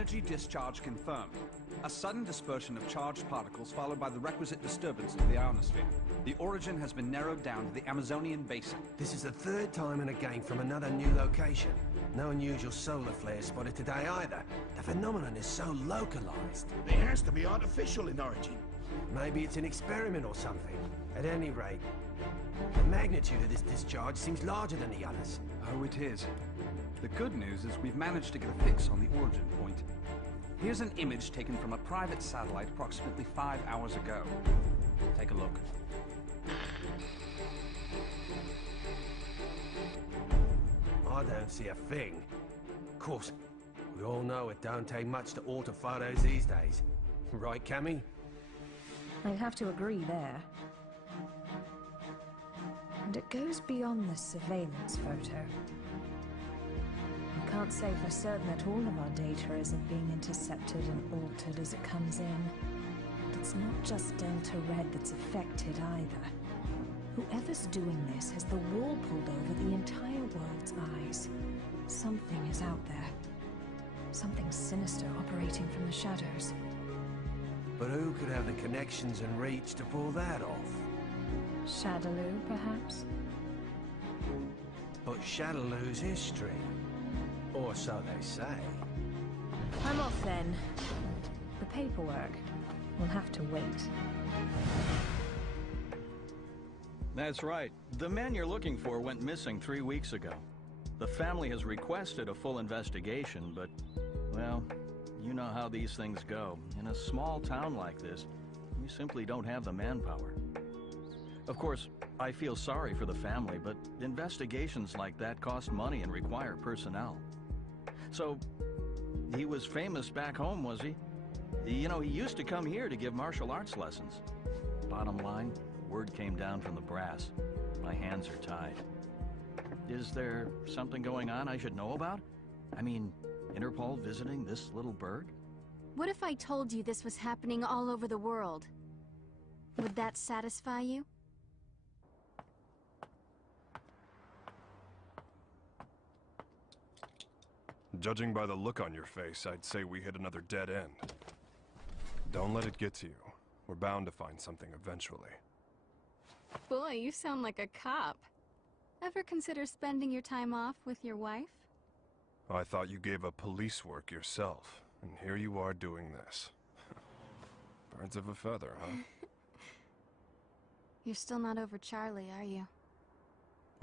Energy discharge confirmed. A sudden dispersion of charged particles followed by the requisite disturbance of the ionosphere. The origin has been narrowed down to the Amazonian basin. This is the third time in a game from another new location. No unusual solar flares spotted today either. The phenomenon is so localized. It has to be artificial in origin. Maybe it's an experiment or something. At any rate, the magnitude of this discharge seems larger than the others. Oh, it is. The good news is we've managed to get a fix on the origin point. Here's an image taken from a private satellite approximately 5 hours ago. Take a look. I don't see a thing. Of course, we all know it don't take much to alter photos these days. Right, Cammy? I'd have to agree there. And it goes beyond the surveillance photo. I can't say for certain that all of our data isn't being intercepted and altered as it comes in. But it's not just Delta Red that's affected either. Whoever's doing this has the wool pulled over the entire world's eyes. Something is out there. Something sinister operating from the shadows. But who could have the connections and reach to pull that off? Shadaloo, perhaps? But Shadaloo's history. Or so they say. I'm off then. The paperwork will have to wait. That's right. The man you're looking for went missing 3 weeks ago. The family has requested a full investigation, but, well, you know how these things go. In a small town like this, we simply don't have the manpower. Of course, I feel sorry for the family, but investigations like that cost money and require personnel. So, he was famous back home, was he? You know, he used to come here to give martial arts lessons. Bottom line, word came down from the brass. My hands are tied. Is there something going on I should know about? I mean, Interpol visiting this little bird? What if I told you this was happening all over the world? Would that satisfy you? Judging by the look on your face, I'd say we hit another dead end. Don't let it get to you. We're bound to find something eventually. Boy, you sound like a cop. Ever consider spending your time off with your wife? I thought you gave up police work yourself, and here you are doing this. Birds of a feather, huh? You're still not over Charlie, are you?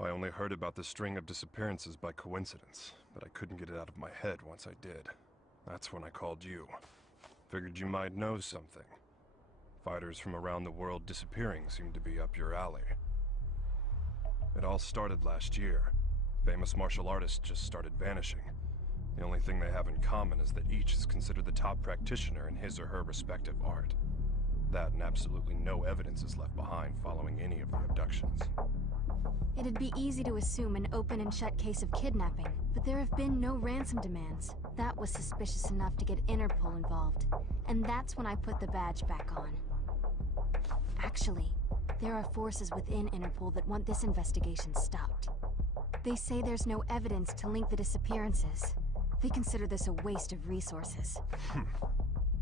I only heard about the string of disappearances by coincidence, but I couldn't get it out of my head once I did. That's when I called you. Figured you might know something. Fighters from around the world disappearing seem to be up your alley. It all started last year. Famous martial artists just started vanishing. The only thing they have in common is that each is considered the top practitioner in his or her respective art. That and absolutely no evidence is left behind following any of the abductions. It'd be easy to assume an open and shut case of kidnapping, but there have been no ransom demands. That was suspicious enough to get Interpol involved, and that's when I put the badge back on. Actually, there are forces within Interpol that want this investigation stopped. They say there's no evidence to link the disappearances. They consider this a waste of resources.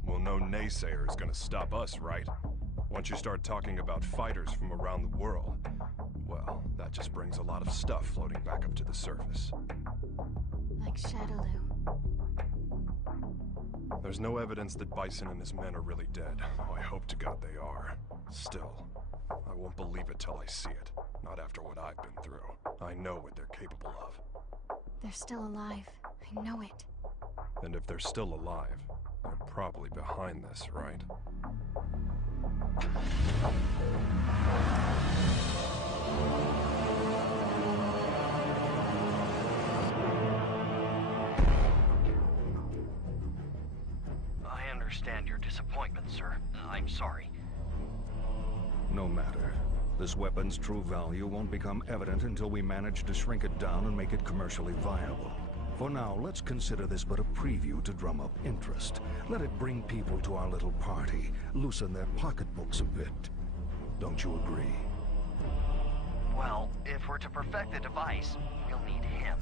Well, no naysayer is gonna stop us, right? Once you start talking about fighters from around the world, well, that just brings a lot of stuff floating back up to the surface. Like Shadaloo. There's no evidence that Bison and his men are really dead. Oh, I hope to God they are. Still, I won't believe it till I see it. Not after what I've been through. I know what they're capable of. They're still alive. I know it. And if they're still alive, they're probably behind this, right? I understand your disappointment, sir. I'm sorry. No matter. This weapon's true value won't become evident until we manage to shrink it down and make it commercially viable. For now, let's consider this but a preview to drum up interest. Let it bring people to our little party, loosen their pocketbooks a bit. Don't you agree? Well, if we're to perfect the device, we'll need him.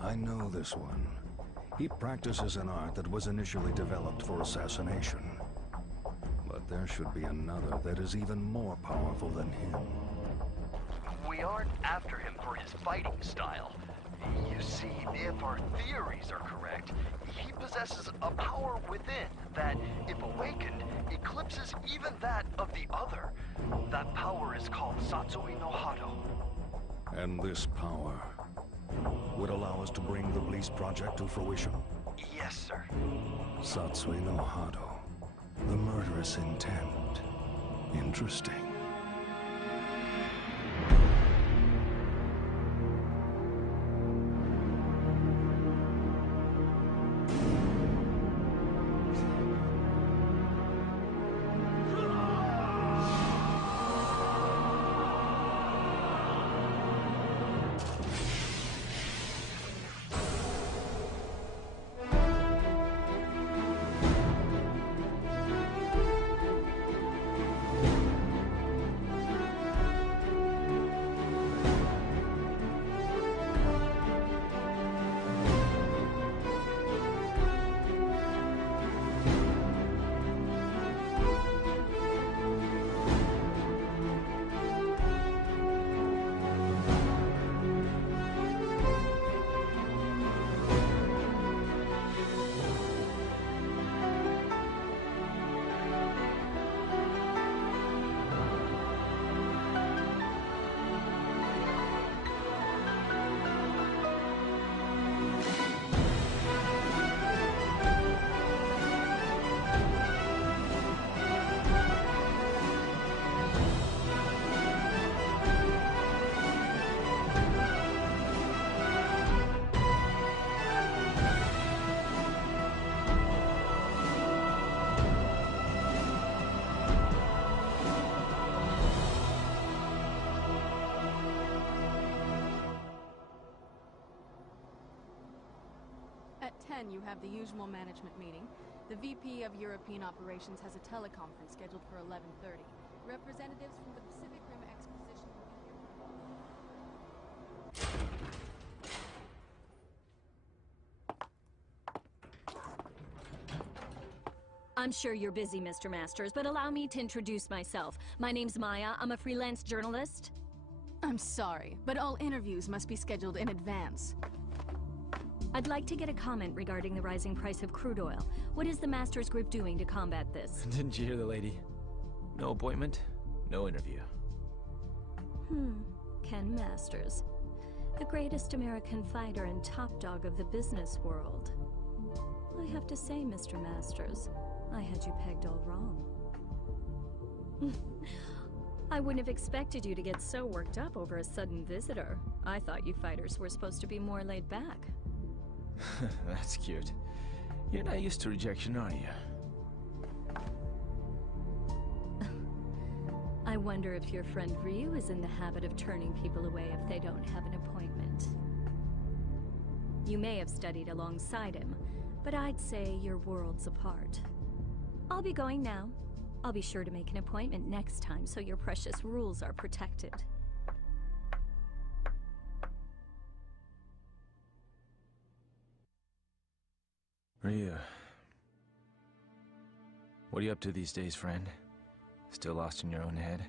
I know this one. He practices an art that was initially developed for assassination. But there should be another that is even more powerful than him. We aren't after him for his fighting style. You see, if our theories are correct, he possesses a power within that, if awakened, eclipses even that of the other. That power is called Satsui no Hado. And this power would allow us to bring the Bliss project to fruition? Yes, sir. Satsui no Hado. The murderous intent. Interesting. At 10, you have the usual management meeting. The VP of European Operations has a teleconference scheduled for 11:30. Representatives from the Pacific Rim Exposition will be here. I'm sure you're busy, Mr. Masters, but allow me to introduce myself. My name's Maya. I'm a freelance journalist. I'm sorry, but all interviews must be scheduled in advance. I'd like to get a comment regarding the rising price of crude oil. What is the Masters Group doing to combat this? Didn't you hear the lady? No appointment, no interview. Ken Masters. The greatest American fighter and top dog of the business world. I have to say, Mr. Masters, I had you pegged all wrong. I wouldn't have expected you to get so worked up over a sudden visitor. I thought you fighters were supposed to be more laid back. That's cute. You're not used to rejection, are you? I wonder if your friend Ryu is in the habit of turning people away if they don't have an appointment. You may have studied alongside him, but I'd say you're worlds apart. I'll be going now. I'll be sure to make an appointment next time so your precious rules are protected. Ryu. What are you up to these days, friend? Still lost in your own head?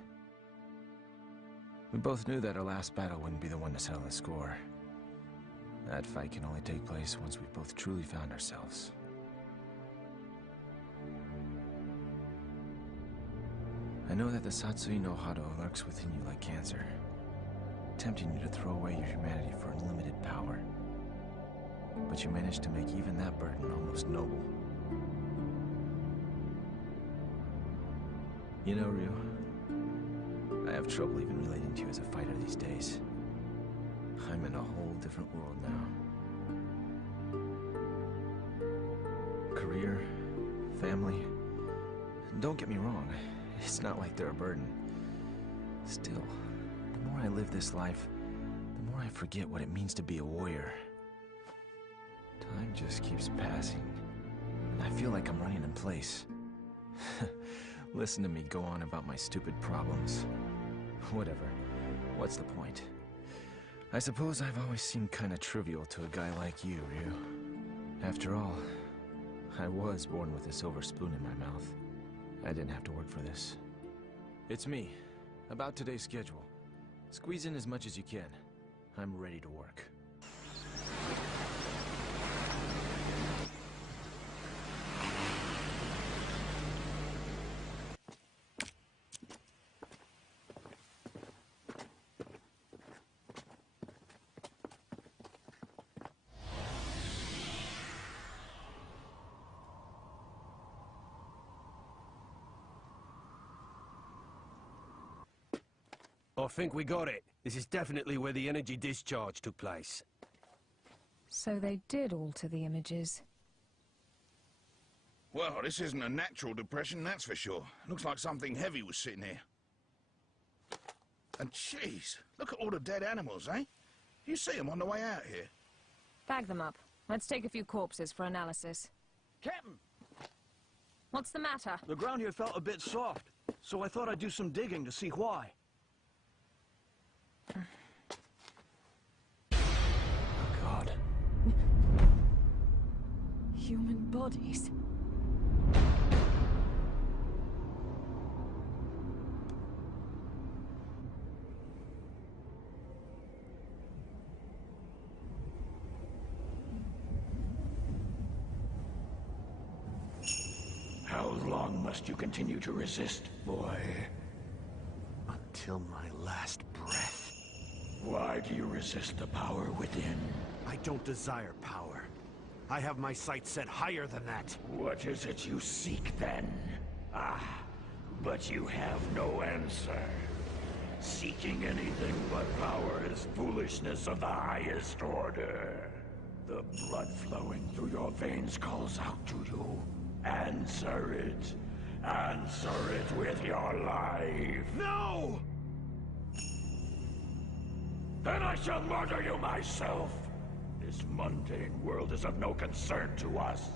We both knew that our last battle wouldn't be the one to settle the score. That fight can only take place once we've both truly found ourselves. I know that the Satsui no Hado lurks within you like cancer, tempting you to throw away your humanity for unlimited power. But you managed to make even that burden almost noble. You know, Ryu, I have trouble even relating to you as a fighter these days. I'm in a whole different world now. Career, family. Don't get me wrong, it's not like they're a burden. Still, the more I live this life, the more I forget what it means to be a warrior. Time just keeps passing, and I feel like I'm running in place. Listen to me go on about my stupid problems. Whatever. What's the point? I suppose I've always seemed kinda trivial to a guy like you, Ryu. After all, I was born with a silver spoon in my mouth. I didn't have to work for this. It's me. About today's schedule. Squeeze in as much as you can. I'm ready to work. I think we got it. This is definitely where the energy discharge took place. So they did alter the images. Well, this isn't a natural depression, that's for sure. Looks like something heavy was sitting here. And jeez, look at all the dead animals, eh? You see them on the way out here. Bag them up. Let's take a few corpses for analysis. Captain! What's the matter? The ground here felt a bit soft, so I thought I'd do some digging to see why. Oh, God. Human bodies. How long must you continue to resist, boy? Until my last breath. Why do you resist the power within? I don't desire power. I have my sights set higher than that. What is it you seek, then? Ah, but you have no answer. Seeking anything but power is foolishness of the highest order. The blood flowing through your veins calls out to you. Answer it. Answer it with your life. No! Then I shall murder you myself. This mundane world is of no concern to us.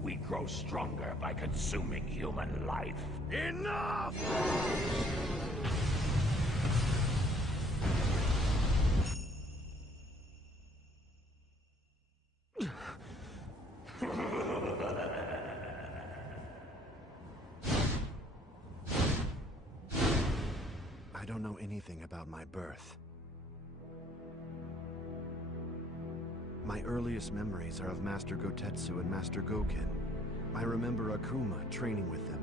We grow stronger by consuming human life. Enough! I don't know anything about my birth. My earliest memories are of Master Gotetsu and Master Goken. I remember Akuma training with them.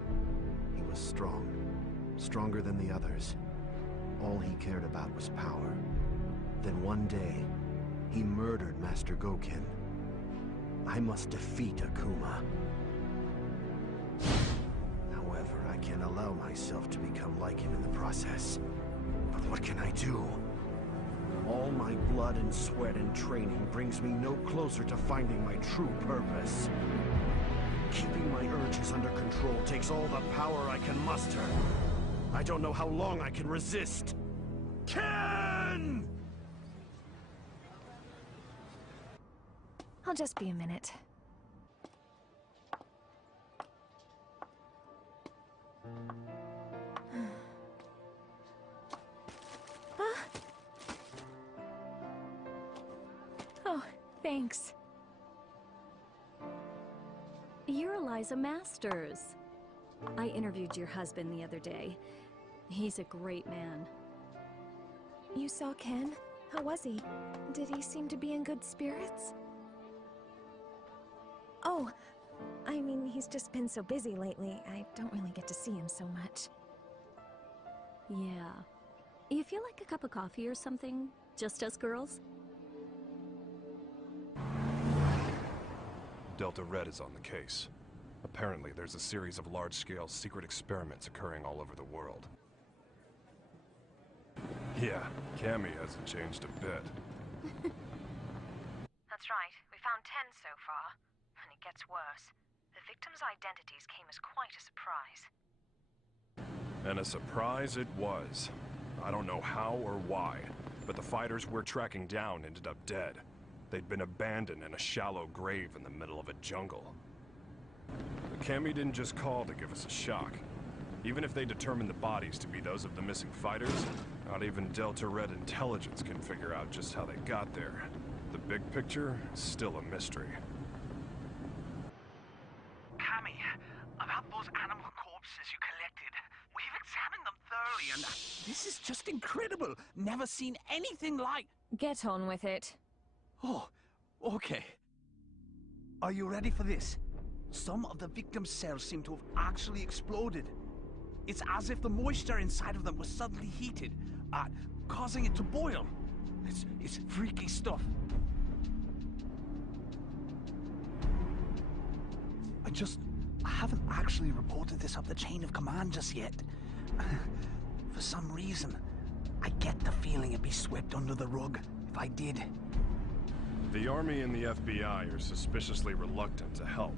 He was strong, stronger than the others. All he cared about was power. Then one day, he murdered Master Goken. I must defeat Akuma. However, I can't allow myself to become like him in the process. But what can I do? All my blood and sweat and training brings me no closer to finding my true purpose. Keeping my urges under control takes all the power I can muster. I don't know how long I can resist. Ken! I'll just be a minute. Oh, thanks. You're Eliza Masters. I interviewed your husband the other day. He's a great man. You saw Ken? How was he? Did he seem to be in good spirits? Oh, I mean, he's just been so busy lately. I don't really get to see him so much. Yeah. You feel like a cup of coffee or something? Just us girls? Delta Red is on the case. Apparently, there's a series of large-scale secret experiments occurring all over the world. Yeah, Cammy hasn't changed a bit. That's right. We found 10 so far. And it gets worse. The victims' identities came as quite a surprise. And a surprise it was. I don't know how or why, but the fighters we're tracking down ended up dead. They'd been abandoned in a shallow grave in the middle of a jungle. But Cammy didn't just call to give us a shock. Even if they determined the bodies to be those of the missing fighters, Not even Delta Red intelligence can figure out just how they got there. The big picture is still a mystery. Cammy, about those animal corpses you collected. We've examined them thoroughly, and this is just incredible. Never seen anything like... Get on with it. Oh, okay. Are you ready for this? Some of the victims' cells seem to have actually exploded. It's as if the moisture inside of them was suddenly heated, causing it to boil. It's freaky stuff. I haven't actually reported this up the chain of command just yet. For some reason, I get the feeling it'd be swept under the rug if I did. The Army and the FBI are suspiciously reluctant to help.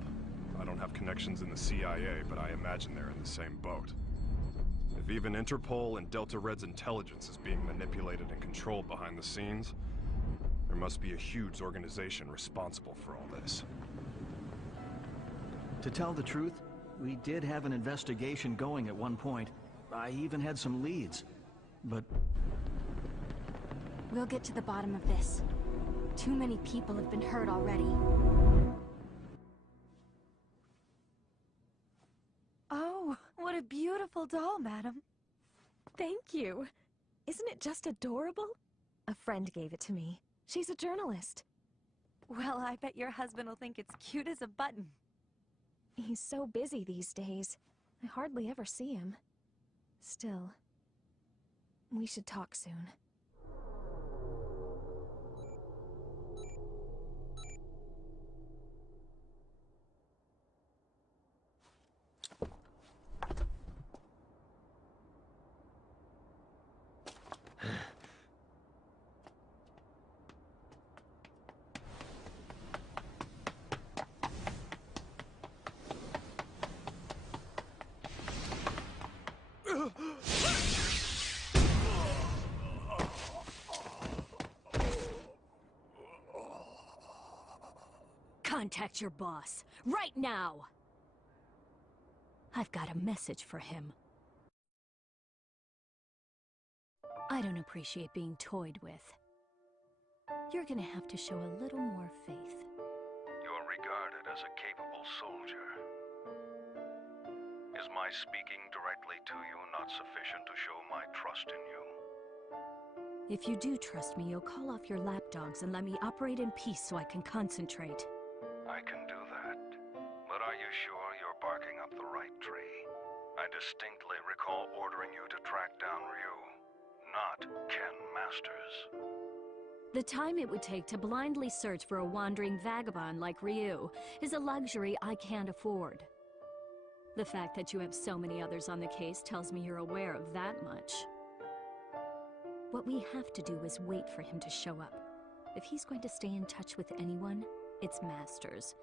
I don't have connections in the CIA, but I imagine they're in the same boat. If even Interpol and Delta Red's intelligence is being manipulated and controlled behind the scenes, there must be a huge organization responsible for all this. To tell the truth, we did have an investigation going at one point. I even had some leads, but... We'll get to the bottom of this. Too many people have been hurt already. Oh, what a beautiful doll, madam. Thank you. Isn't it just adorable? A friend gave it to me. She's a journalist. Well, I bet your husband will think it's cute as a button. He's so busy these days. I hardly ever see him. Still, we should talk soon. Contact your boss, right now! I've got a message for him. I don't appreciate being toyed with. You're gonna have to show a little more faith. You're regarded as a capable soldier. Is my speaking directly to you not sufficient to show my trust in you? If you do trust me, you'll call off your lapdogs and let me operate in peace so I can concentrate. I can do that. But are you sure you're barking up the right tree? I distinctly recall ordering you to track down Ryu, not Ken Masters. The time it would take to blindly search for a wandering vagabond like Ryu is a luxury I can't afford. The fact that you have so many others on the case tells me you're aware of that much. What we have to do is wait for him to show up. If he's going to stay in touch with anyone, it's Masters.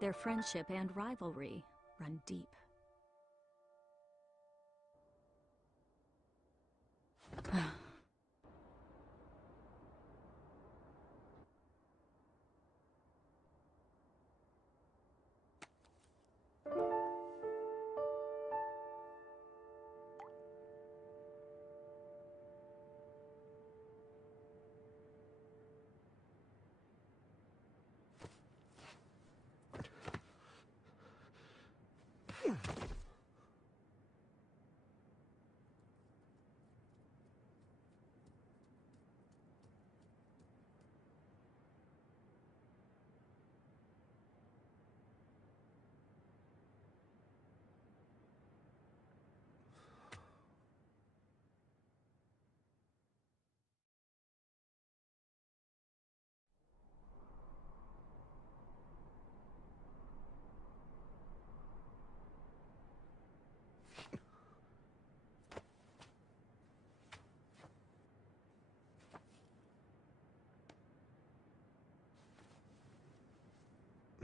Their friendship and rivalry run deep.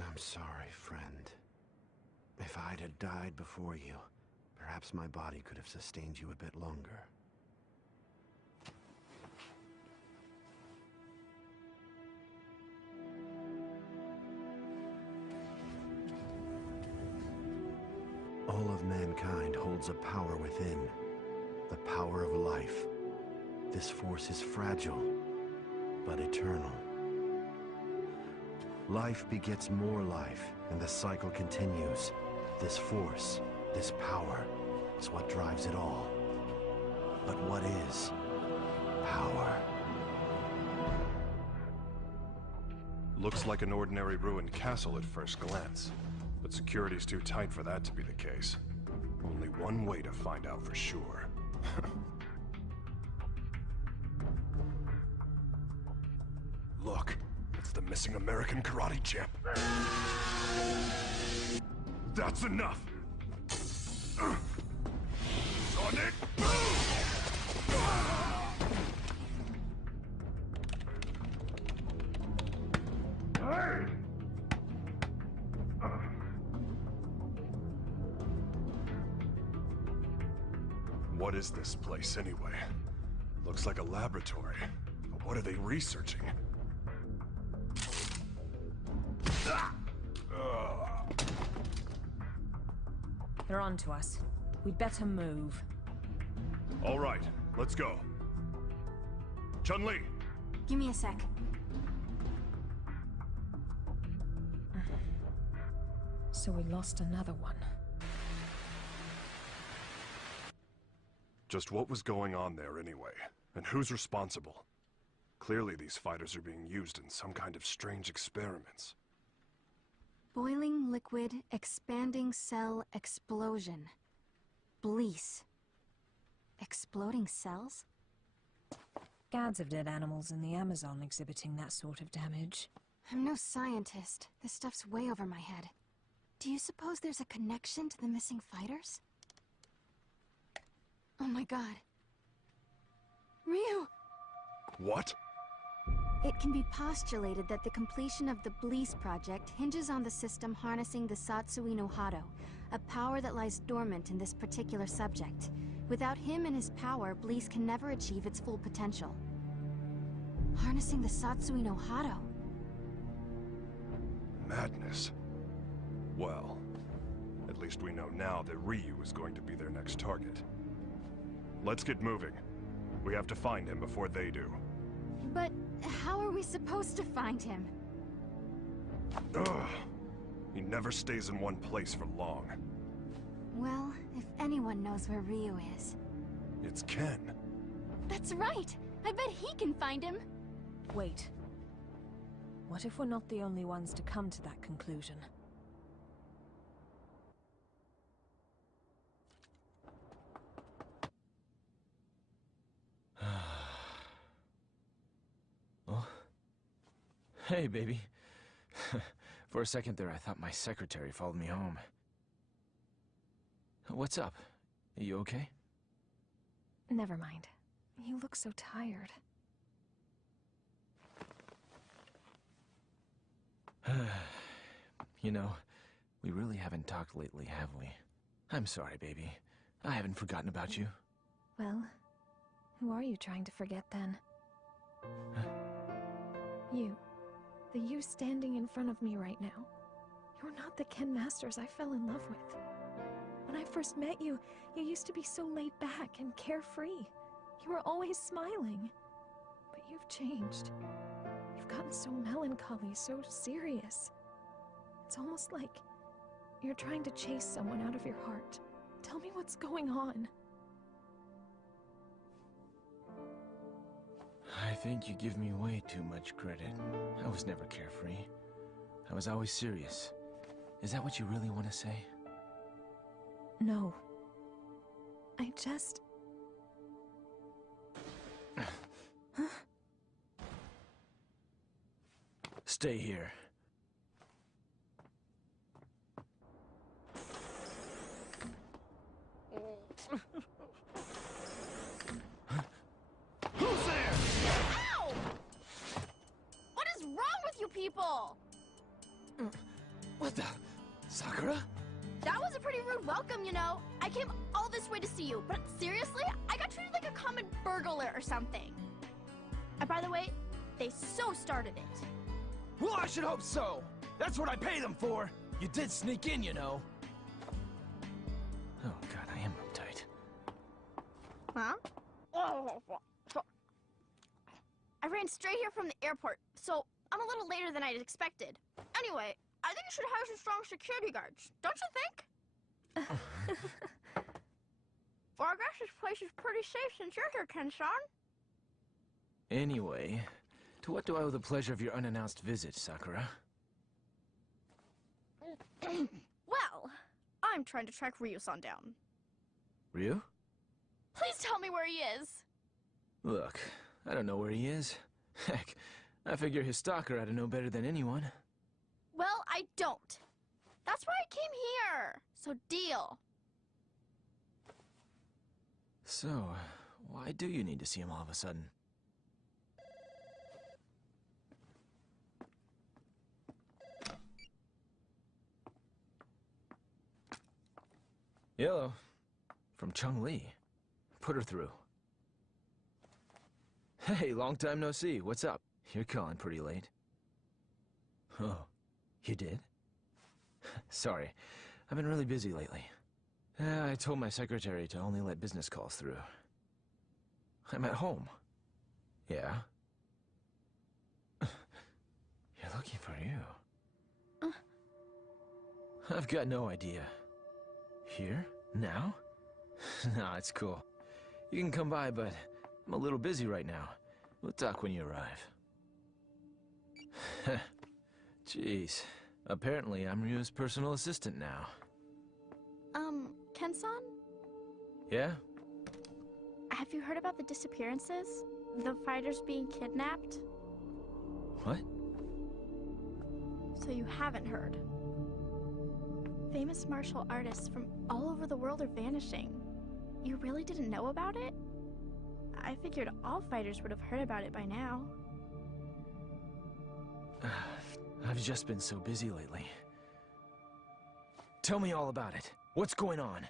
I'm sorry, friend. If I'd had died before you, perhaps my body could have sustained you a bit longer. All of mankind holds a power within, the power of life. This force is fragile, but eternal. Life begets more life, and the cycle continues. This force, this power, is what drives it all. But what is power? Looks like an ordinary ruined castle at first glance, but security's too tight for that to be the case. Only one way to find out for sure. Look, it's the missing American karate champ. That's enough! Sonic boom! Hey! What is this place anyway? Looks like a laboratory. But what are they researching? They're on to us. We'd better move. All right, let's go. Chun-Li! Give me a sec. So we lost another one. Just what was going on there anyway? And who's responsible? Clearly these fighters are being used in some kind of strange experiments. Boiling liquid, expanding cell explosion. Blease. Exploding cells? Scads of dead animals in the Amazon exhibiting that sort of damage. I'm no scientist. This stuff's way over my head. Do you suppose there's a connection to the missing fighters? Oh my god. Ryu! What? It can be postulated that the completion of the Blease project hinges on the system harnessing the Satsui no Hado, a power that lies dormant in this particular subject. Without him and his power, Blease can never achieve its full potential. Harnessing the Satsui no Hado. Madness. Well, at least we know now that Ryu is going to be their next target. Let's get moving. We have to find him before they do. But how are we supposed to find him? Ugh. He never stays in one place for long. Well, if anyone knows where Ryu is... It's Ken. That's right! I bet he can find him! Wait. What if we're not the only ones to come to that conclusion? Oh? Hey, baby. For a second there, I thought my secretary followed me home. What's up? Are you okay? Never mind. You look so tired. You know, we really haven't talked lately, have we? I'm sorry, baby. I haven't forgotten about you. Well, who are you trying to forget then? You. The you standing in front of me right now. You're not the Ken Masters I fell in love with. When I first met you, you used to be so laid back and carefree. You were always smiling. But you've changed. You've gotten so melancholy, so serious. It's almost like you're trying to chase someone out of your heart. Tell me what's going on. I think you give me way too much credit. I was never carefree. I was always serious. Is that what you really want to say? No. I just... Stay here. Who's there? Ow! What is wrong with you people? What the? Sakura? That was a pretty rude welcome, you know. I came all this way to see you, but seriously, I got treated like a common burglar or something. And by the way, they so started it. Well, I should hope so. That's what I pay them for. You did sneak in, you know. Oh god, I am uptight. Huh? I ran straight here from the airport, so I'm a little later than I'd expected. Anyway, I think you should hire some strong security guards, don't you think? Fargrash's place is pretty safe since you're here, Ken-san. Anyway, to what do I owe the pleasure of your unannounced visit, Sakura? Well, I'm trying to track Ryu-san down. Ryu? Please tell me where he is. Look, I don't know where he is. Heck, I figure his stalker ought to know better than anyone. Well, I don't. That's why I came here. So deal. So, why do you need to see him all of a sudden? Hello. From Chung-Li. Put her through. Hey, long time no see. What's up? You're calling pretty late. Oh, you did? Sorry, I've been really busy lately. I told my secretary to only let business calls through. I'm at home. Yeah? You're looking for you. I've got no idea. Here? Now? Nah, it's cool. You can come by, but I'm a little busy right now. We'll talk when you arrive. Jeez. Apparently, I'm Ryu's personal assistant now. Ken-san? Yeah? Have you heard about the disappearances? The fighters being kidnapped? What? So you haven't heard. Famous martial artists from all over the world are vanishing. You really didn't know about it? I figured all fighters would have heard about it by now. I've just been so busy lately. Tell me all about it. What's going on?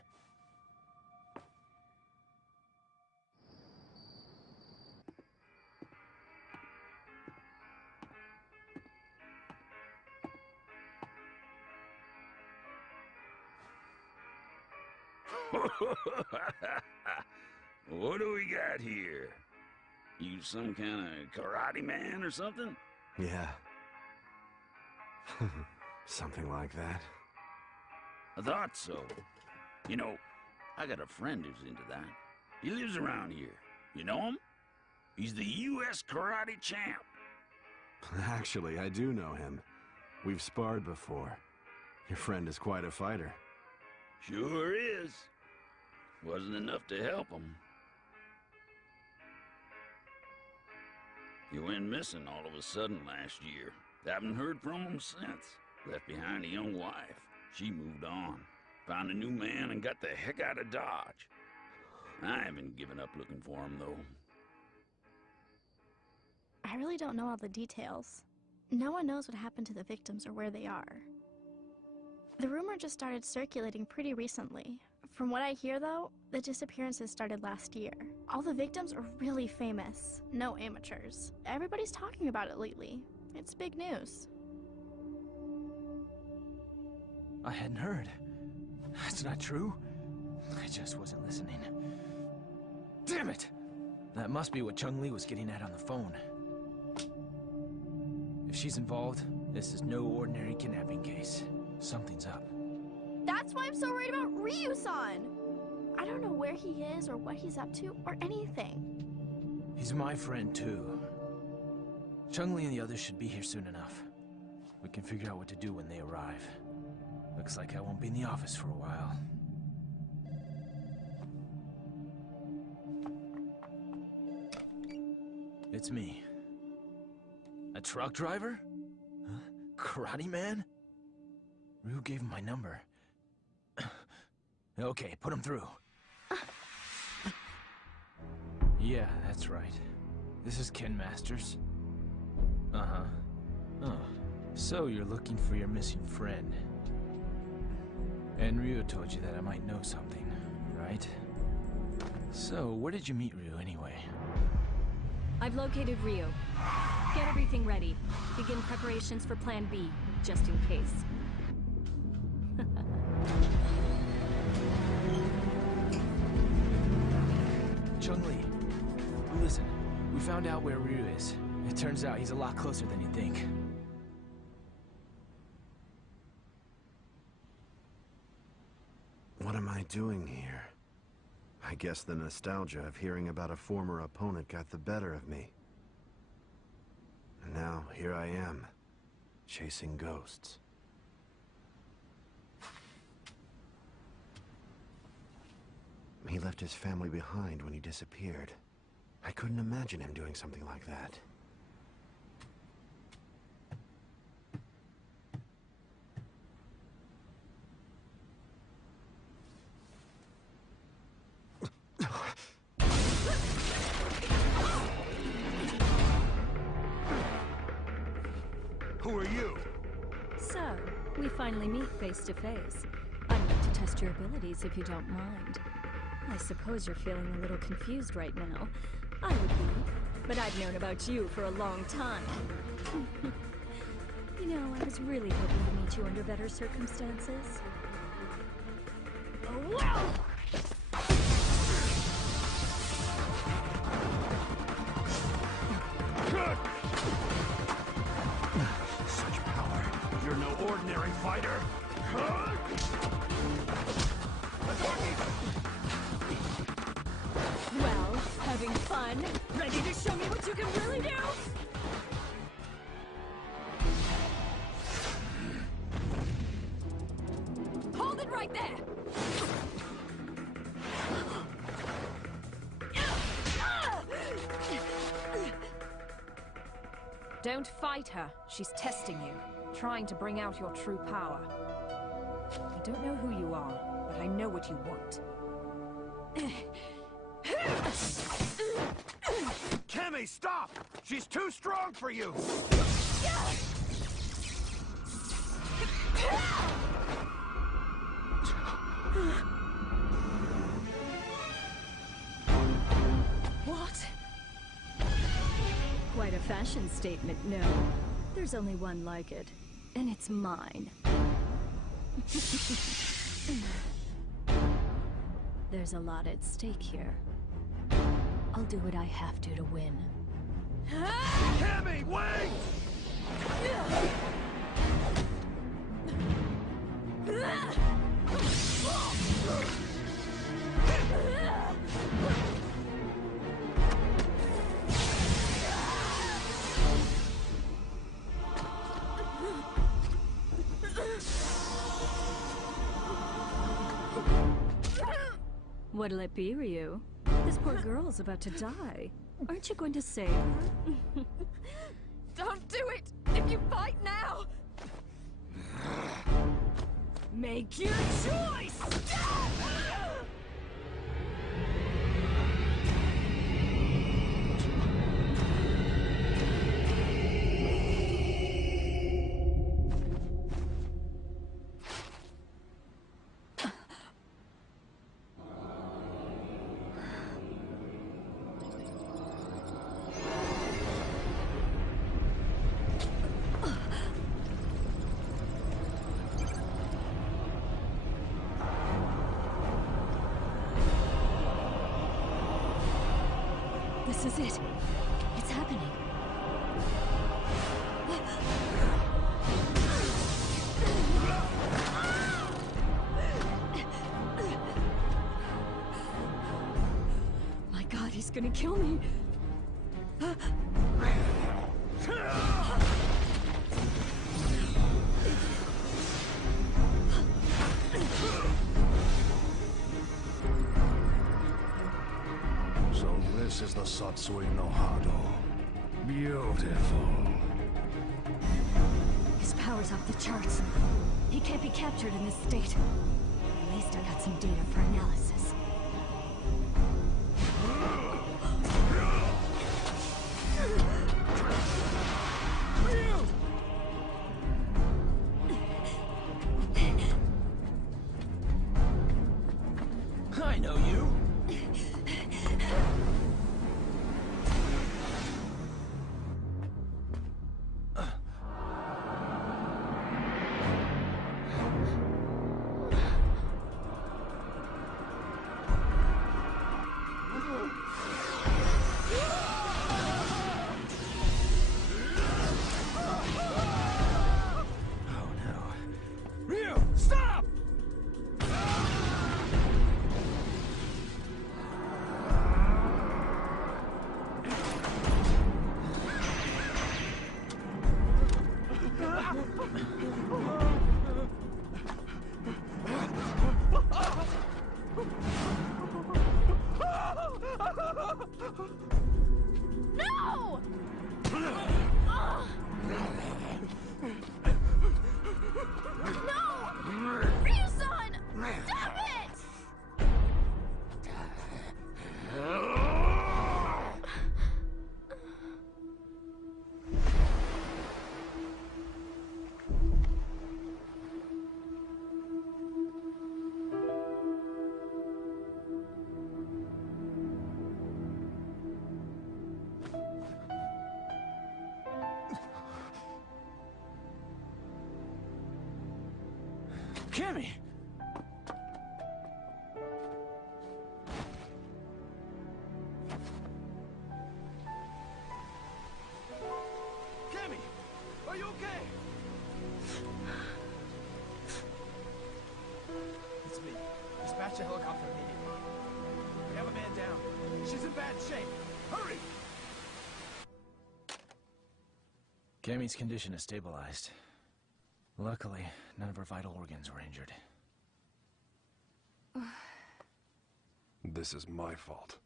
What do we got here? You some kind of karate man or something? Yeah. Something like that. I thought so. You know, I got a friend who's into that. He lives around here. You know him? He's the U.S. karate champ. Actually, I do know him. We've sparred before. Your friend is quite a fighter. Sure is. Wasn't enough to help him. He went missing all of a sudden last year. Haven't heard from him since. Left behind a young wife. She moved on. Found a new man and got the heck out of Dodge. I haven't given up looking for him, though. I really don't know all the details. No one knows what happened to the victims or where they are. The rumor just started circulating pretty recently. From what I hear, though, the disappearances started last year. All the victims are really famous. No amateurs. Everybody's talking about it lately. It's big news. I hadn't heard. That's not true. I just wasn't listening. Damn it! That must be what Chung-Li was getting at on the phone. If she's involved, this is no ordinary kidnapping case. Something's up. That's why I'm so worried about Ryu-san! I don't know where he is or what he's up to or anything. He's my friend, too. Chung-Li and the others should be here soon enough. We can figure out what to do when they arrive. Looks like I won't be in the office for a while. It's me. A truck driver? Huh? Karate man? Ryu gave him my number. Okay, put him through. Yeah, that's right. This is Ken Masters. Uh-huh. Oh, so you're looking for your missing friend. And Ryu told you that I might know something, right? So, where did you meet Ryu anyway? I've located Ryu. Get everything ready. Begin preparations for Plan B, just in case. Chung-Li, listen. We found out where Ryu is. It turns out he's a lot closer than you think. What am I doing here? I guess the nostalgia of hearing about a former opponent got the better of me. And now, here I am, chasing ghosts. He left his family behind when he disappeared. I couldn't imagine him doing something like that. Who are you? So, we finally meet face to face. I'd like to test your abilities if you don't mind. I suppose you're feeling a little confused right now. I would be, but I've known about you for a long time. You know, I was really hoping to meet you under better circumstances. Oh, wow! Such power. You're no ordinary fighter. Well, having fun? Ready to show me what you can really do? Hold it right there! Don't fight her. She's testing you, trying to bring out your true power. I don't know who you are, but I know what you want. Cammy, stop! She's too strong for you! What? Quite a fashion statement, no. There's only one like it, and it's mine. There's a lot at stake here. I'll do what I have to win. Cammy, wait! What'll it be, Ryu? This poor girl's about to die. Aren't you going to save her? Don't do it! If you fight now! Make your choice! This is it. It's happening. My God, he's gonna kill me. So this is the Satsui no Hado. Beautiful. His power's off the charts. He can't be captured in this state. At least I got some data for analysis. I know you. No! No! Ryu-san! Stop it! Cammy! Cammy! Are you okay? It's me. Dispatch a helicopter immediately. We have a man down. She's in bad shape. Hurry! Cammy's condition is stabilized. Luckily, none of her vital organs were injured. This is my fault.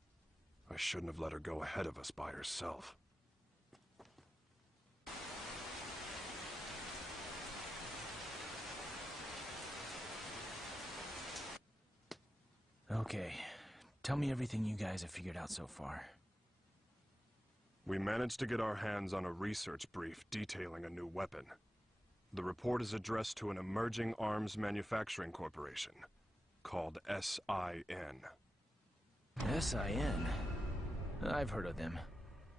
I shouldn't have let her go ahead of us by herself. Okay. Tell me everything you guys have figured out so far. We managed to get our hands on a research brief detailing a new weapon. The report is addressed to an emerging arms manufacturing corporation called SIN. SIN? I've heard of them.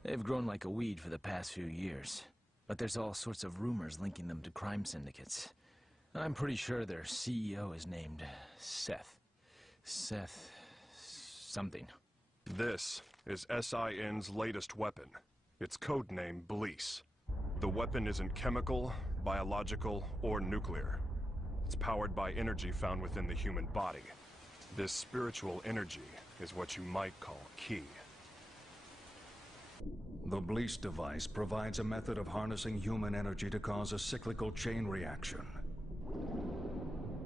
They've grown like a weed for the past few years. But there's all sorts of rumors linking them to crime syndicates. I'm pretty sure their CEO is named Seth. Seth... something. This is SIN's latest weapon. Its codename Bleece. The weapon isn't chemical, biological, or nuclear. It's powered by energy found within the human body. This spiritual energy is what you might call ki. The Bleece device provides a method of harnessing human energy to cause a cyclical chain reaction.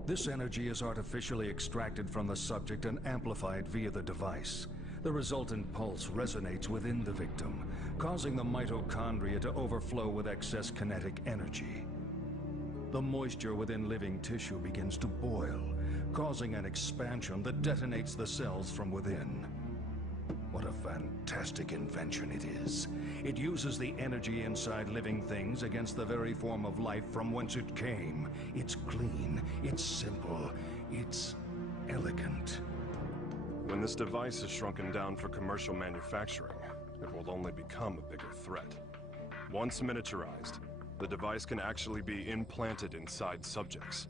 This energy is artificially extracted from the subject and amplified via the device. The resultant pulse resonates within the victim, causing the mitochondria to overflow with excess kinetic energy. The moisture within living tissue begins to boil, causing an expansion that detonates the cells from within. What a fantastic invention it is. It uses the energy inside living things against the very form of life from whence it came. It's clean, it's simple, it's elegant. When this device is shrunken down for commercial manufacturing, it will only become a bigger threat. Once miniaturized, the device can actually be implanted inside subjects,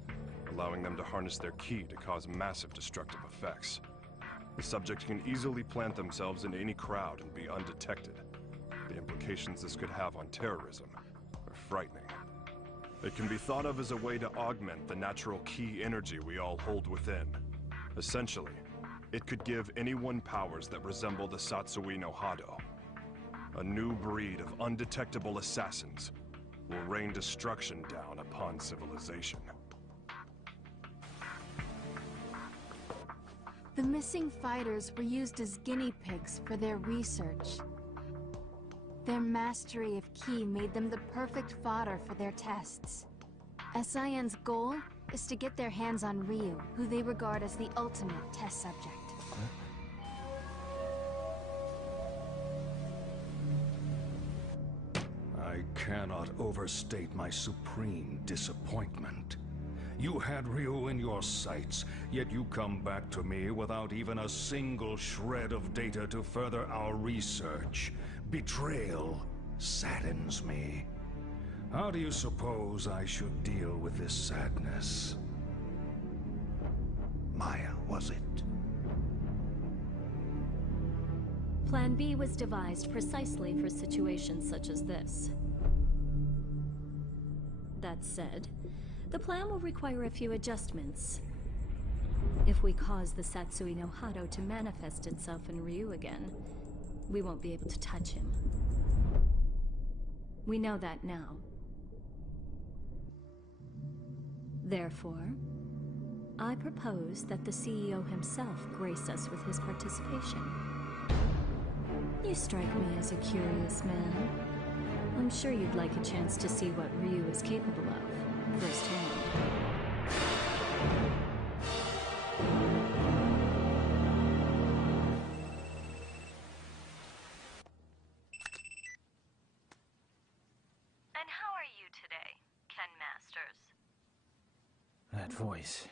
allowing them to harness their ki to cause massive destructive effects. The subject can easily plant themselves into any crowd and be undetected. The implications this could have on terrorism are frightening. It can be thought of as a way to augment the natural ki energy we all hold within. Essentially, it could give anyone powers that resemble the Satsui no Hado. A new breed of undetectable assassins will rain destruction down upon civilization. The missing fighters were used as guinea pigs for their research. Their mastery of ki made them the perfect fodder for their tests. SIN's goal is to get their hands on Ryu, who they regard as the ultimate test subject. I cannot overstate my supreme disappointment. You had Ryu in your sights, yet you come back to me without even a single shred of data to further our research. Betrayal saddens me. How do you suppose I should deal with this sadness? Maya, was it? Plan B was devised precisely for situations such as this. That said, the plan will require a few adjustments. If we cause the Satsui no Hado to manifest itself in Ryu again, we won't be able to touch him. We know that now. Therefore, I propose that the CEO himself grace us with his participation. You strike me as a curious man. I'm sure you'd like a chance to see what Ryu is capable of, firsthand. And how are you today, Ken Masters? That voice.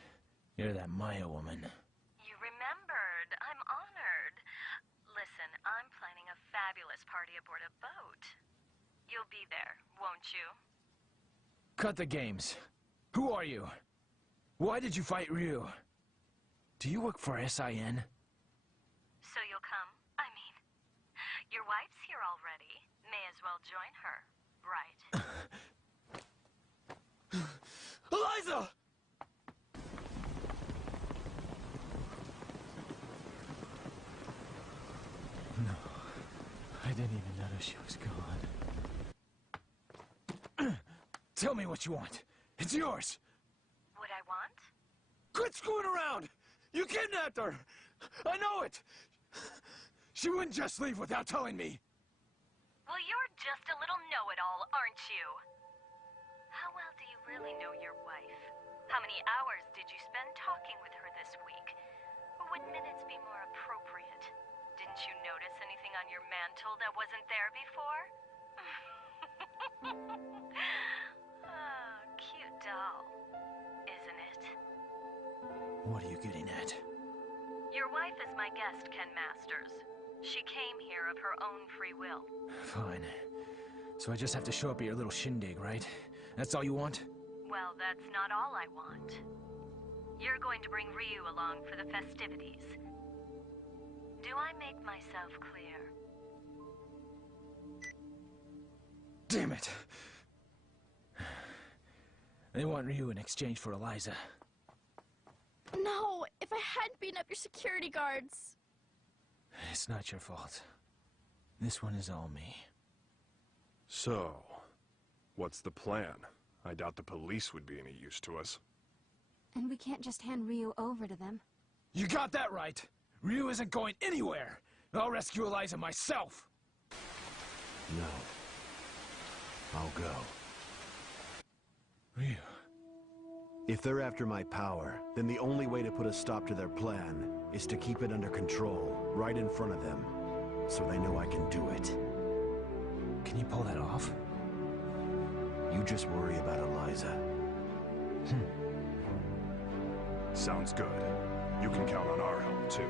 You're that Maya woman. You remembered. I'm honored. Listen, I'm planning a fabulous party aboard a boat. You'll be there, won't you? Cut the games. Who are you? Why did you fight Ryu? Do you work for SIN? So you'll come? I mean, your wife's here already. May as well join her, right? Eliza! No. I didn't even notice she was gone. Tell me what you want. It's yours. What I want? Quit screwing around! You kidnapped her! I know it! She wouldn't just leave without telling me. Well, you're just a little know-it-all, aren't you? How well do you really know your wife? How many hours did you spend talking with her this week? Or would minutes be more appropriate? Didn't you notice anything on your mantle that wasn't there before? Oh, cute doll, isn't it? What are you getting at? Your wife is my guest, Ken Masters. She came here of her own free will. Fine. So I just have to show up at your little shindig, right? That's all you want? Well, that's not all I want. You're going to bring Ryu along for the festivities. Do I make myself clear? Damn it! They want Ryu in exchange for Eliza. No! If I hadn't beaten up your security guards! It's not your fault. This one is all me. So, what's the plan? I doubt the police would be any use to us. And we can't just hand Ryu over to them. You got that right! Ryu isn't going anywhere! I'll rescue Eliza myself! No. I'll go. Ryu. If they're after my power, then the only way to put a stop to their plan is to keep it under control, right in front of them, so they know I can do it. Can you pull that off? You just worry about Eliza. Sounds good. You can count on our help, too.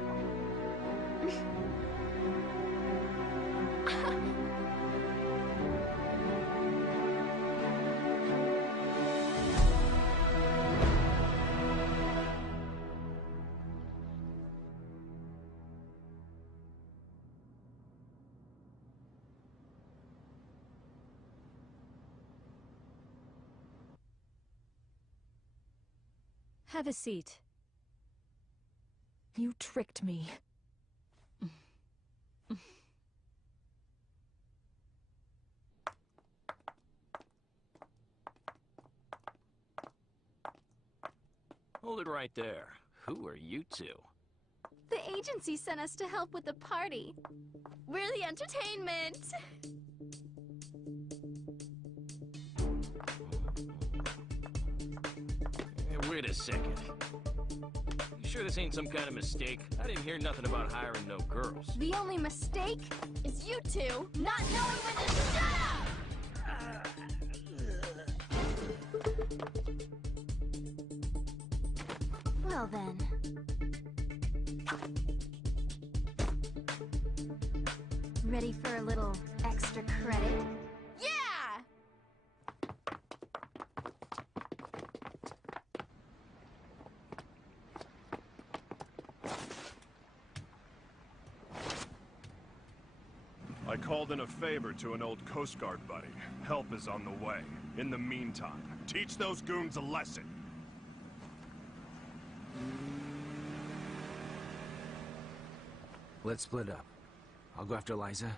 Have a seat. You tricked me. Hold it right there. Who are you two? The agency sent us to help with the party. We're the entertainment. Hey, wait a second. You sure this ain't some kind of mistake? I didn't hear nothing about hiring no girls. The only mistake is you two not knowing when to shut up! Well then. Ready for a little extra credit? Yeah! I called in a favor to an old Coast Guard buddy. Help is on the way. In the meantime, teach those goons a lesson. Let's split up. I'll go after Eliza.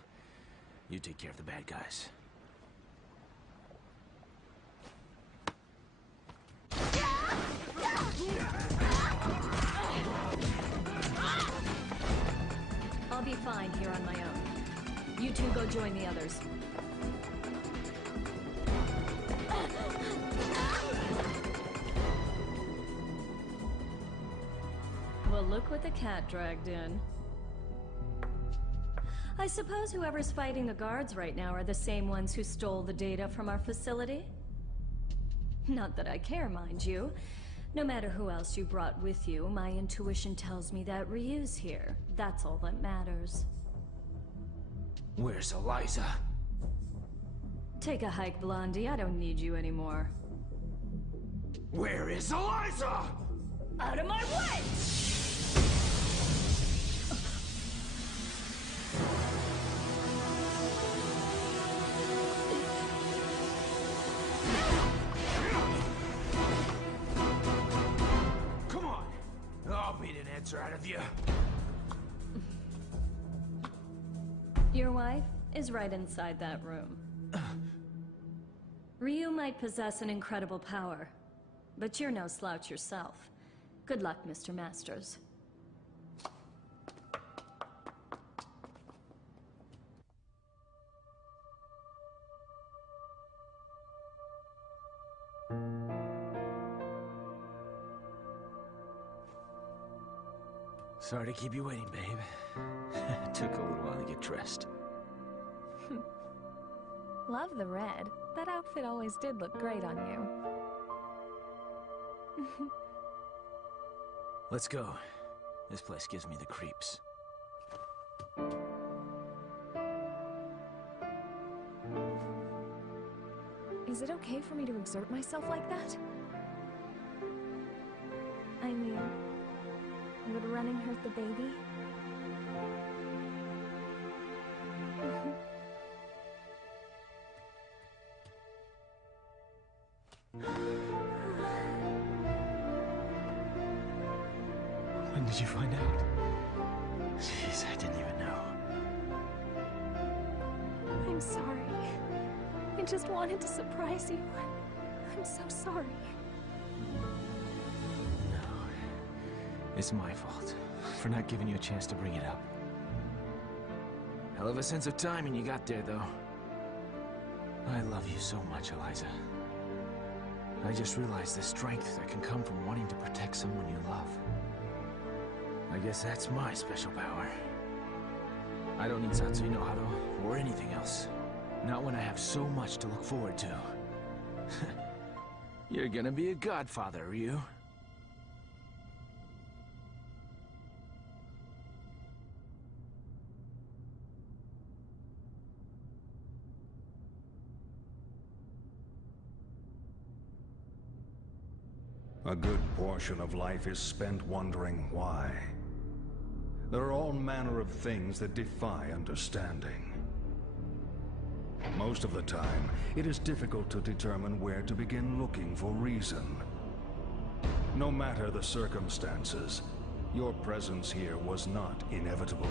You take care of the bad guys. Yeah! join the others. Well, look what the cat dragged in. I suppose whoever's fighting the guards right now are the same ones who stole the data from our facility? Not that I care, mind you. No matter who else you brought with you, my intuition tells me that Ryu's here. That's all that matters. Where's Eliza? Take a hike, Blondie. I don't need you anymore. Where is Eliza? Out of my way! Come on! I'll beat an answer out of you. Your wife is right inside that room. Ryu might possess an incredible power, but you're no slouch yourself. Good luck, Mr. Masters. Sorry to keep you waiting, babe. It took a little while to get dressed. Love the red. That outfit always did look great on you. Let's go. This place gives me the creeps. Is it okay for me to exert myself like that? I mean, would running hurt the baby? When did you find out? Jeez, I didn't even know. I'm sorry. I just wanted to surprise you. I'm so sorry. No. It's my fault for not giving you a chance to bring it up. Hell of a sense of timing you got there, though. I love you so much, Eliza. I just realized the strength that can come from wanting to protect someone you love. I guess that's my special power. I don't need Satsui no Hado or anything else. Not when I have so much to look forward to. You're gonna be a godfather, Ryu. A good portion of life is spent wondering why. There are all manner of things that defy understanding. Most of the time, it is difficult to determine where to begin looking for reason. No matter the circumstances, your presence here was not inevitable.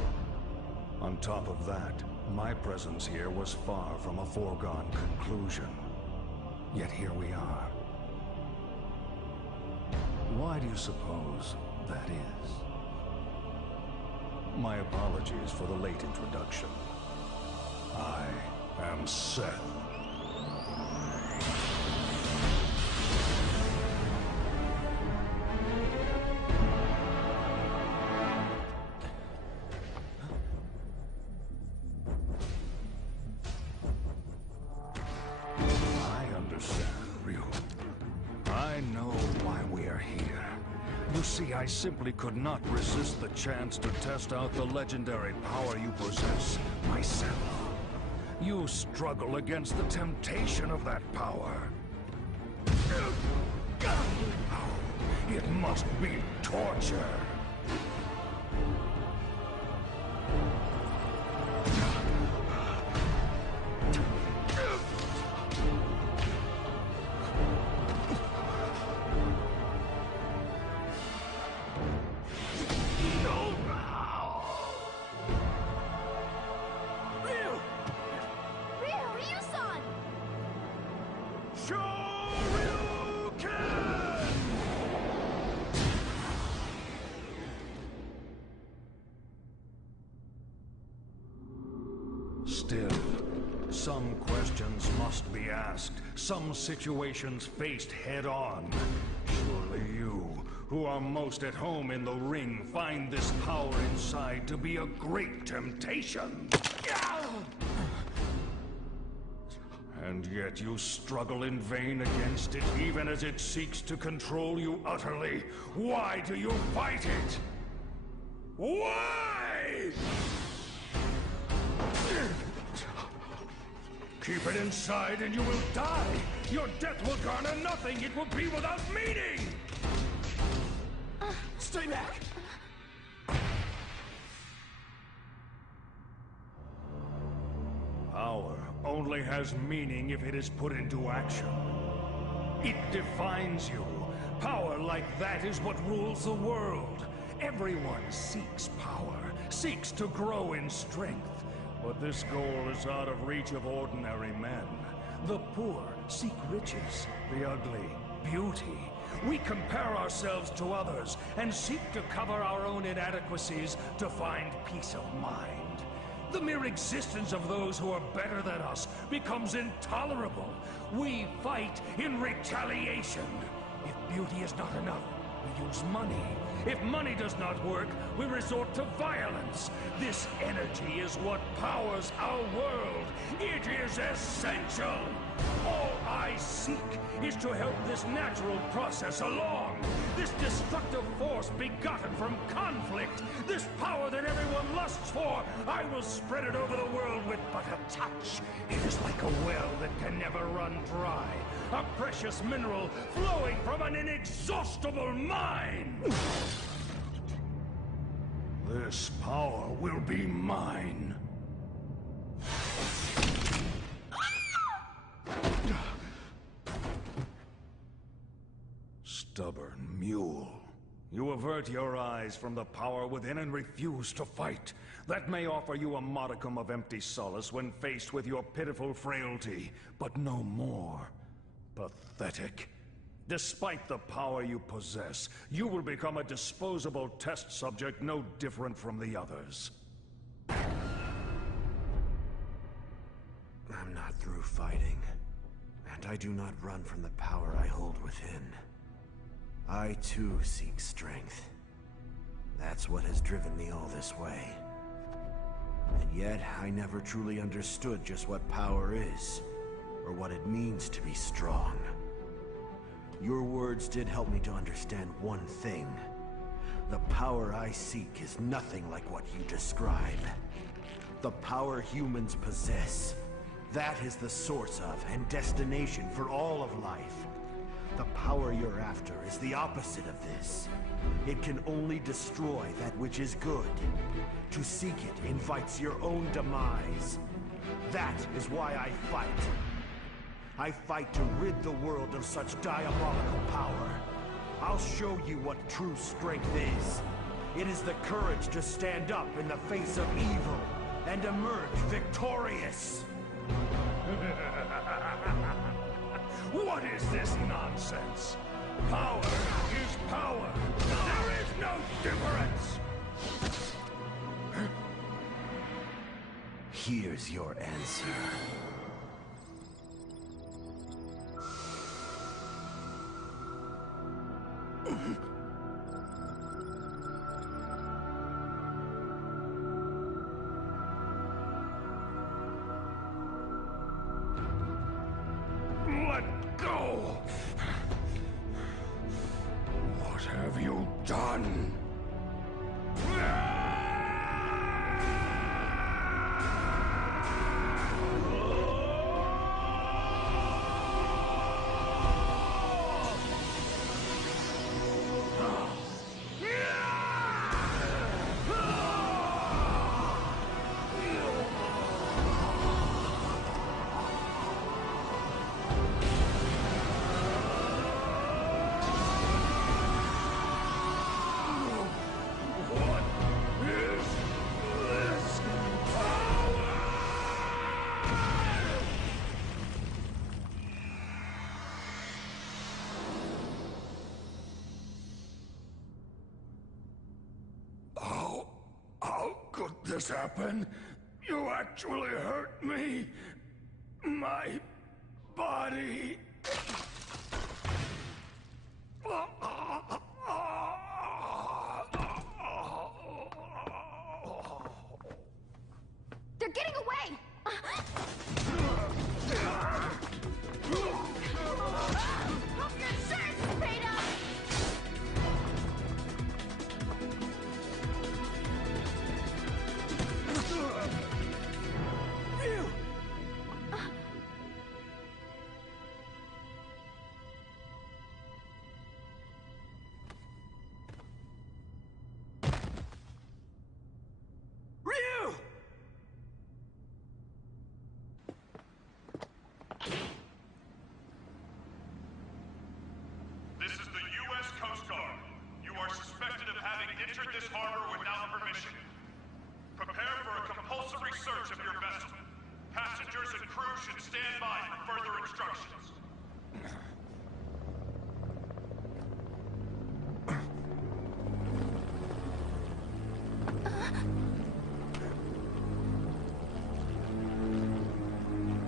On top of that, my presence here was far from a foregone conclusion. Yet here we are. Why do you suppose that is? My apologies for the late introduction. I am Seth. I understand, Ryu. I know why we are here. You see, I simply could not resist the chance to test out the legendary power you possess myself. You struggle against the temptation of that power. It must be torture. Some questions must be asked, some situations faced head-on. Surely you, who are most at home in the ring, find this power inside to be a great temptation. And yet you struggle in vain against it, even as it seeks to control you utterly. Why do you fight it? Why? Keep it inside and you will die. Your death will garner nothing. It will be without meaning. Stay back! Power only has meaning if it is put into action. It defines you. Power like that is what rules the world. Everyone seeks power, seeks to grow in strength. But this goal is out of reach of ordinary men. The poor seek riches, the ugly, beauty. We compare ourselves to others and seek to cover our own inadequacies to find peace of mind. The mere existence of those who are better than us becomes intolerable. We fight in retaliation. If beauty is not enough, we use money. If money does not work, we resort to violence. This energy is what powers our world. It is essential. All I seek is to help this natural process along. This destructive force begotten from conflict. This power that everyone lusts for. I will spread it over the world with but a touch. It is like a well that can never run dry. A precious mineral flowing from an inexhaustible mine. This power will be mine. Stubborn mule. You avert your eyes from the power within and refuse to fight. That may offer you a modicum of empty solace when faced with your pitiful frailty, but no more. Pathetic. Despite the power you possess, you will become a disposable test subject no different from the others. I'm not through fighting, and I do not run from the power I hold within. I too seek strength. That's what has driven me all this way. And yet, I never truly understood just what power is, or what it means to be strong. Your words did help me to understand one thing. The power I seek is nothing like what you describe. The power humans possess. That is the source of and destination for all of life. The power you're after is the opposite of this. It can only destroy that which is good. To seek it invites your own demise. That is why I fight. I fight to rid the world of such diabolical power. I'll show you what true strength is. It is the courage to stand up in the face of evil and emerge victorious. What is this nonsense? Power is power. There is no difference. Here's your answer. Let go! What have you done? How could this happen? You actually hurt me? My body. They're getting away! Hope your insurance is paid up! This is the U.S. Coast Guard. You are suspected of having entered this harbor without permission. Prepare for a compulsory search of your vessel. Passengers and crew should stand by for further instructions.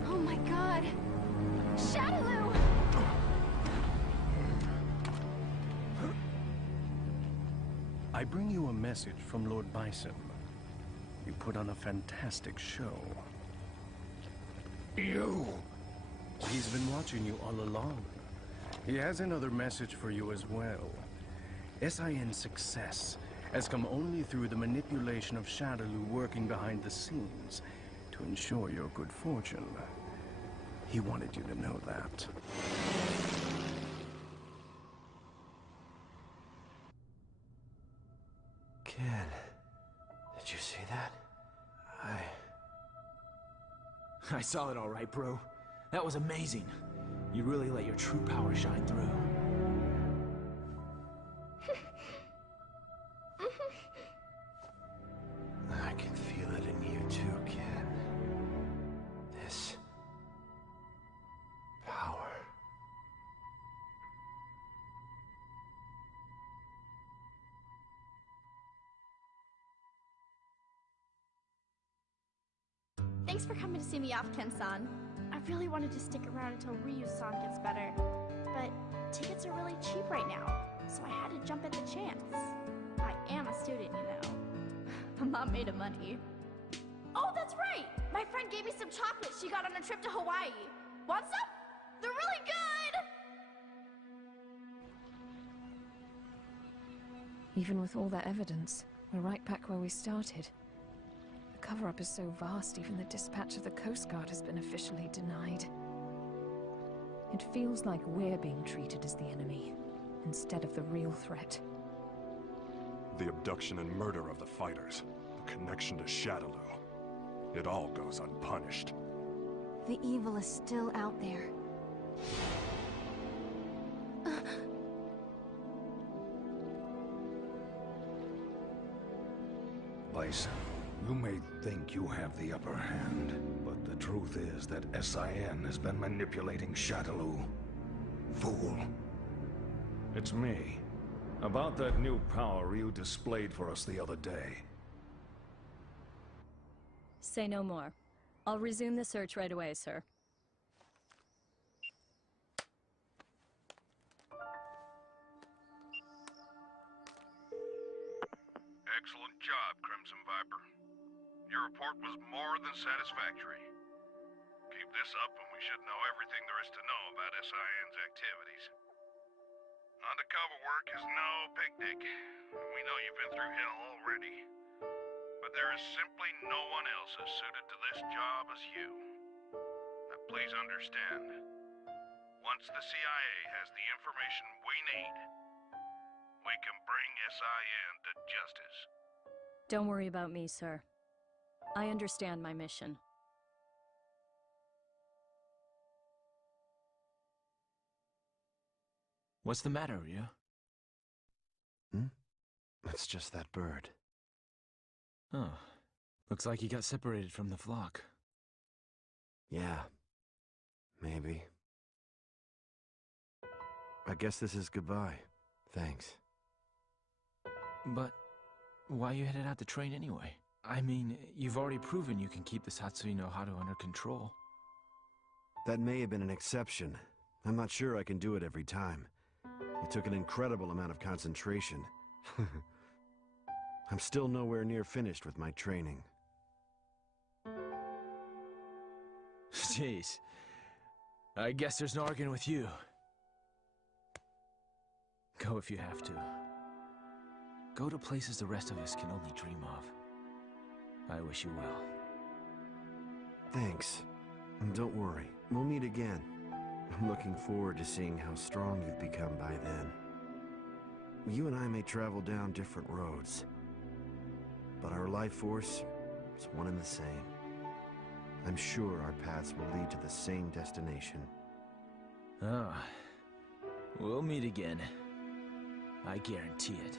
Oh my god! Shadaloo! I bring you a message from Lord Bison. You put on a fantastic show. You! He's been watching you all along. He has another message for you as well. SIN's success has come only through the manipulation of Shadaloo working behind the scenes to ensure your good fortune. He wanted you to know that. Ken, did you see that? I saw it all right, bro. That was amazing. You really let your true power shine through. I can feel it in you too, Ken. This power. Thanks for coming to see me off, Ken-san. I really wanted to stick around until Ryu-san gets better, but tickets are really cheap right now, so I had to jump at the chance. I am a student, you know. I'm not made of money. Oh, that's right! My friend gave me some chocolates she got on a trip to Hawaii. Want some? They're really good! Even with all that evidence, we're right back where we started. The cover-up is so vast, even the dispatch of the Coast Guard has been officially denied. It feels like we're being treated as the enemy, instead of the real threat. The abduction and murder of the fighters, the connection to Shadaloo. It all goes unpunished. The evil is still out there. Bison, you may think you have the upper hand, but the truth is that SIN has been manipulating Shadaloo. Fool. It's me. About that new power you displayed for us the other day. Say no more. I'll resume the search right away, sir. Excellent job, Crimson Viper. Your report was more than satisfactory. Keep this up and we should know everything there is to know about SIN's activities. Undercover work is no picnic. We know you've been through hell already. But there is simply no one else as suited to this job as you. Now please understand, once the CIA has the information we need, we can bring SIN to justice. Don't worry about me, sir. I understand my mission. What's the matter, Ryu? It's just that bird. Oh. Looks like he got separated from the flock. Yeah. Maybe. I guess this is goodbye. Thanks. But why you headed out to train anyway? I mean, you've already proven you can keep the Satsuki no Haru under control. That may have been an exception. I'm not sure I can do it every time. It took an incredible amount of concentration. I'm still nowhere near finished with my training. Jeez. I guess there's no arguing with you. Go if you have to. Go to places the rest of us can only dream of. I wish you well. Thanks. And don't worry, we'll meet again. I'm looking forward to seeing how strong you've become by then. You and I may travel down different roads, but our life force is one and the same. I'm sure our paths will lead to the same destination. Ah, we'll meet again. I guarantee it.